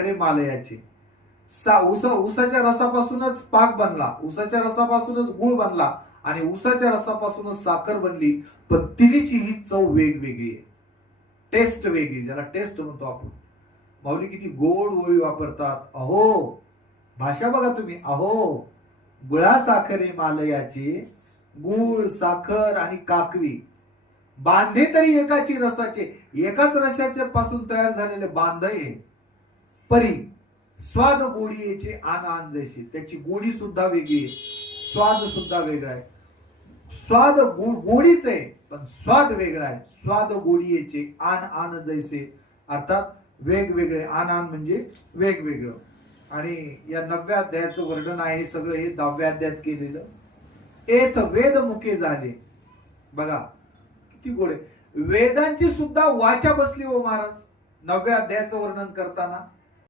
खरे मालयाचे ऊसाच्या रसापासूनच पाक बनला, ऊसाच्या रसापासूनच गुळ बनला आणि ऊसाच्या रसापासूनच साखर बनली. पण तिळीची ही चव वेगवेगळी आहे, टेस्ट वेगळी, ज्याला टेस्ट म्हणतो आपण. माऊली किती गोड ओळी वापरतात. अहो भाषा बघा तुम्ही. अहो गुळा साखरे मालयाचे, गुळ साखर आणि काकवी बांधे तरी एकाची रसाचे, एकाच रसाचे पासून तयार झालेले बांधे परी स्वाद गोडीचे आन आन जैसे. त्याची गोडी सुद्धा वेगळी आहे, स्वाद सुद्धा वेगळा आहे. स्वाद गोडीच आहे पण स्वाद वेगळा आहे. स्वाद गोडीचे आन आन जैसे, अर्थात वेगवेगळे. आन आन म्हणजे वेगवेगळं. आणि या 9व्या अध्यायाचं वर्णन आहे सगळं हे 10व्या अध्यायात केलेलं. एथ वेद मुखे झाले. बघा किती गोड आहे. वेदांची सुद्धा वाचा बसली हो महाराज 9व्या अध्यायाचं वर्णन करताना.